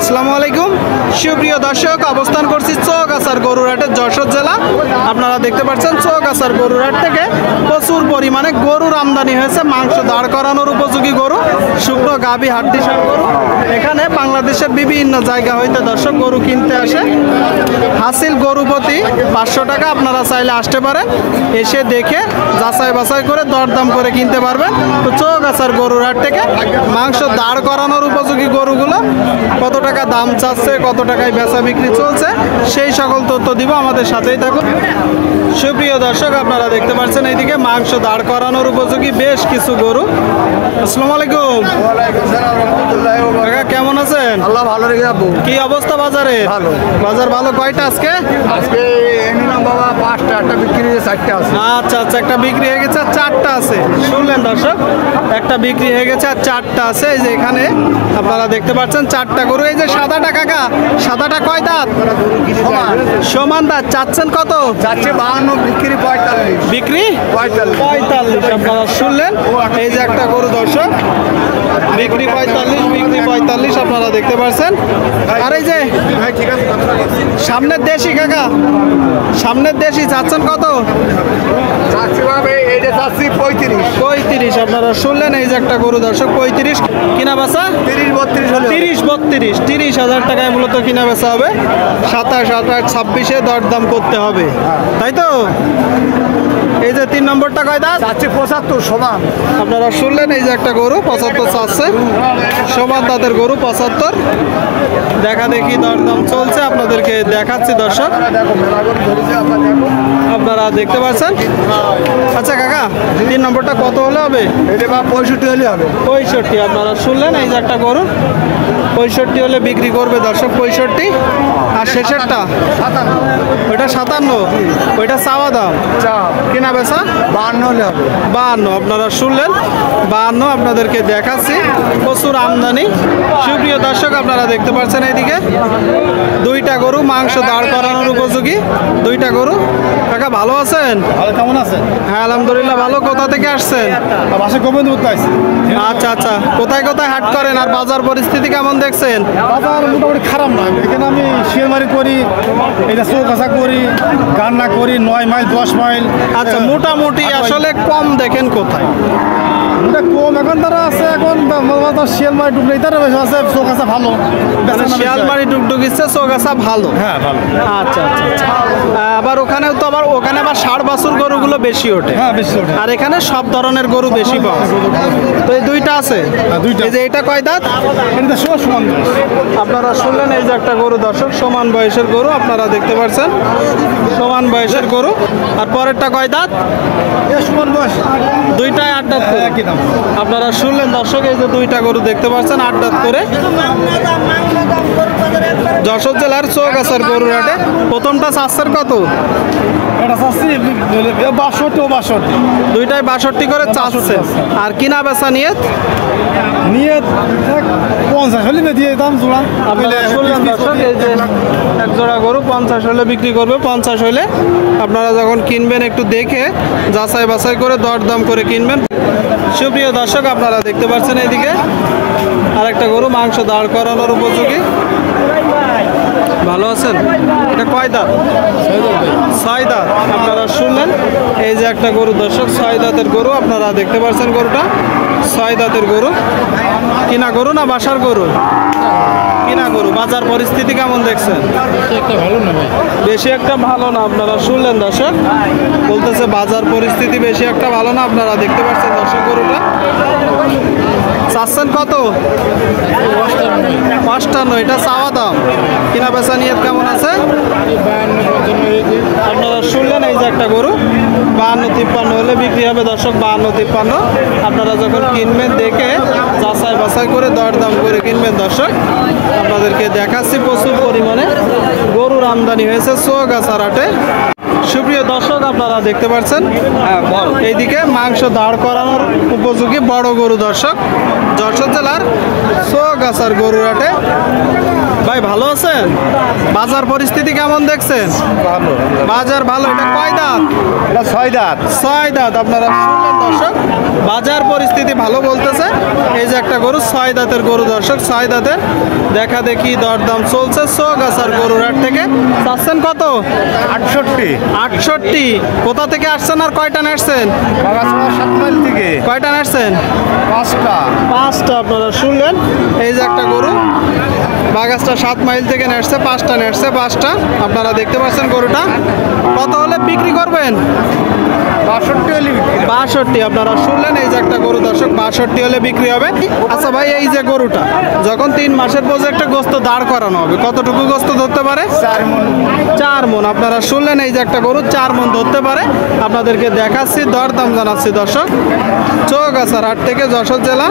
আসসালামু আলাইকুম সুপ্রিয় দর্শক, অবস্থান করছি চৌগাছার গরুরহাটের যশোর জেলা। আপনারা দেখতে পাচ্ছেন চৌগাছার গরুরহাট থেকে প্রচুর পরিমাণে গরুর আমদানি হয়েছে। মাংস দাঁড় করানোর উপযোগী গরু, শুকনো গাভী, হাড্ডিসার গরু। এখানে বাংলাদেশের বিভিন্ন জায়গা হইতে দর্শক গরু কিনতে আসে। হাসিল গরু প্রতি 500 টাকা। আপনারা চাইলে আসতে পারেন, এসে দেখে যাচাই বাছাই করে দরদাম করে কিনতে পারবেন। তো চৌগাছার গরুরহাট থেকে মাংস দাঁড় করানোর উপযোগী গরুগুলো কত টাকা দাম চাচ্ছে, কত টাকায় বেচা বিক্রি চলছে, সেই সকল তথ্য দিব। আমাদের সাথেই থাকুন। সুপ্রিয় দর্শক, আপনারা দেখতে পাচ্ছেন এইদিকে মাংস দাঁড় করানোর উপযোগী বেশ কিছু গরু। আসসালামু আলাইকুম কাকা, কেমন আছেন? আল্লাহ ভালো রেখে যাবো। কি অবস্থা বাজারে? ভালো। বাজার ভালো। কয়টা আজকে? আজকে নিলাম বাবা 5টা, একটা বিক্রি হয়েছে, 4টা আছে। আচ্ছা আচ্ছা, একটা বিক্রি হয়ে গেছে আর 4টা আছে। শুনলেন দর্শক, একটা বিক্রি হয়ে গেছে আর 4টা আছে। এই যে এখানে আপনারা দেখতে পাচ্ছেন 4টা গরু। এই যে সাদাটা কাকা, সাদাটা কয় দাঁত? সমান দাঁত। চাচ্ছেন কত? যাচ্ছে 52, বিক্রি 45। বিক্রি 45। আপনারা শুনলেন। এই যে একটা গরু দর্শক, বিক্রি 45, আপনারা দেখতে পাচ্ছেন। আর এই যে সামনের দেশি কাকা, সামনের দেশি চাচ্ছেন কত? যাচ্ছে ভাবে এইটা যাচ্ছে 35। আপনারা শুনলেন। এই যে একটা গরু দর্শক 35 কিনা বেচা 30-32 হলে 30,000 টাকায় মূলত কিনা বেচা হবে। 27, 28, 26-এ দরদাম করতে হবে, তাই তো? এই যে 3 নম্বরটা কয় দাঁত? যাচ্ছে 75 সমান। আপনারা শুনলেন। এই যে একটা গরু 75 চাচ্ছে, সমান দাঁতের গরু 75। দেখা দেখি দরদাম চলছে, আপনাদেরকে দেখাচ্ছি দর্শক, দেখো মেলা করে ধরেছে, আপনারা দেখতে পাচ্ছেন। আচ্ছা কাকা, 3 নম্বরটা কত হলে হবে? এটা বা 65 হলে হবে। 65। আপনারা শুনলেন। এই যে একটা গরু 65 হলে বিক্রি করবে দর্শক, 65। আর শেষেরটা 57। ওইটা 57, ওইটা চাওয়া দাম, কিনা বেচা 52 হলে হবে। 52। আপনারা শুনলেন 52। আপনাদেরকে দেখাচ্ছি, প্রচুর আমদানি। সুপ্রিয় দর্শক, আপনারা দেখতে পাচ্ছেন এইদিকে 2টা গরু মাংস দাঁড় করানোর উপযোগী 2টা গরু। কাকা ভালো আছেন? ভালো, কেমন আছেন? হ্যাঁ আলহামদুলিল্লাহ ভালো। কোথা থেকে আসছেন? বাসা গোবিন্দপুর আইছি। আচ্ছা আচ্ছা, কোথায় কোথায় হাট করেন আর বাজার পরিস্থিতি কেমন দেখছেন? বাজার মোটামুটি খারাপ না। এখানে আমি শিয়ালমারি করি, এটা চৌগাছা করি, গান্না করি, 9 মাইল 10 মাইল। আচ্ছা, মোটামুটি আসলে কম দেখেন কোথায়? এটা কম এখন তারা আছে। এখন শিয়ালমারি ডুবলে তারা বেশি আছে, চৌগাছা ভালো। মানে শিয়ালমারি ডুগডুগ ইচ্ছে, চৌগাছা ভালো। হ্যাঁ ভালো। আচ্ছা আচ্ছা আচ্ছা। আবার ওখানেও তো ওখানে আবার ষাড় বাছুর গরুগুলো বেশি ওঠে। হ্যাঁ বেশি ওঠে। আর এখানে সব ধরনের গরু বেশি পাওয়া যায়। তো এই 2টা আছে। দুইটা। এই যে এটা কয় দাঁত? এটা সমান বয়স। আপনারা শুনলেন। এই যে একটা গরু দর্শক, সমান বয়সের গরু, আপনারা দেখতে পাচ্ছেন, সমান বয়সের গরু। আর পরেরটা কয় দাঁত? সমান বয়স। 2টায় 8 দাঁত করে। একই দাম। আপনারা শুনলেন দর্শক। এই যে 2টা গরু দেখতে পাচ্ছেন 8 দাঁত করে। যশোর জেলার চৌগাছার গরুরহাটে প্রথমটা চাচ্ছের কত? এটা চাচ্ছি 62। 2টায় 62 করে চাচ্ছে। আর কিনা বেচা নিয়ে নিয়ে 50 হলে দিয়ে দাম জোড়া। আপনারা শুনলেন দর্শক। এই যে এক জোড়া গরু 50 হলে বিক্রি করবে। 50 হলে আপনারা যখন কিনবেন একটু দেখে যাচাই বাছাই করে দরদাম করে কিনবেন। সুপ্রিয় দর্শক, আপনারা দেখতে পাচ্ছেন এইদিকে আর একটা গরু মাংস দাঁড় করানোর উপযোগী। ভালো আছেন? এটা কয় দাঁত? 6 দাঁত। আপনারা শুনলেন। এই যে একটা গরু দর্শক, 6 দাঁতের গরু। আপনারা দেখতে পাচ্ছেন গরুটা 6 দাঁতের গরু। কিনা গরু না বাসার গরু? কিনা গরু। বাজার পরিস্থিতি কেমন দেখছেন? ভালো না ভাই, বেশি একটা ভালো না। আপনারা শুনলেন দর্শক, বলতেছে বাজার পরিস্থিতি বেশি একটা ভালো না। আপনারা দেখতে পাচ্ছেন দর্শক গরুটা। চাচ্ছেন কত? 55। এটা চাওয়া দাম। কিনা বেচা নিয়ত কেমন আছে? আপনারা শুনলেন। এই যে একটা গরু 52-53 হলে বিক্রি হবে দর্শক। 52-53 আপনারা যখন কিনবেন দেখে যাচাই বাছাই করে দরদাম করে কিনবেন দর্শক। আপনাদেরকে দেখাচ্ছি প্রচুর পরিমাণে গরুর আমদানি হয়েছে চৌগাছার হাটে। সুপ্রিয় দর্শক, আপনারা দেখতে পাচ্ছেন এইদিকে মাংস দাঁড় করানোর উপযোগী বড় গরু দর্শক, যশোর জেলার চৌগাছার গরুর হাটে। ভাই ভাই ভালো আছেন? বাজার পরিস্থিতি কেমন দেখছেন? ভালো বাজার ভালো। এটা কয় দাঁত? এটা 6 দাঁত। 6 দাঁত। আপনারা শুনলেন দর্শক, বাজার পরিস্থিতি ভালো বলতেছে। এই যে একটা গরু 6 দাঁতের গরু দর্শক, 6 দাঁতের দেখা দেখি দরদাম চলছে চৌগাছার গরুর হাট থেকে। চাচ্ছেন কত? 68 68। কোথা থেকে আসছেন আর কয়টা নেসছেন? বাগাছড়া 7 মাইল থেকে কয়টা নেসছেন? 5টা। 5টা। আপনারা শুনলেন, এই যে একটা গরু বাগাসটা 7 মাইল থেকে নেসছে, 5টা নেসছে, 5টা। আপনারা দেখতে পাচ্ছেন গরুটা। কত হলে বিক্রি করবেন? 62 হলে বিক্রি। 62। আপনারা শুনলেন, এই যে একটা গরু দর্শক 62 হলে বিক্রি হবে। আচ্ছা ভাই, এই যে গরুটা যখন 3 মাসের প্রজেক্টে গোস্ত দাঁড় করানো হবে, কতটুকু গোস্ত ধরতে পারে? 4 মণ। 4 মণ। আপনারা শুনলেন, এই যে একটা গরু 4 মণ ধরতে পারে। আপনাদেরকে দেখাচ্ছি, দরদাম জানাচ্ছি দর্শক, চৌগাছার হাট থেকে, যশোর জেলা।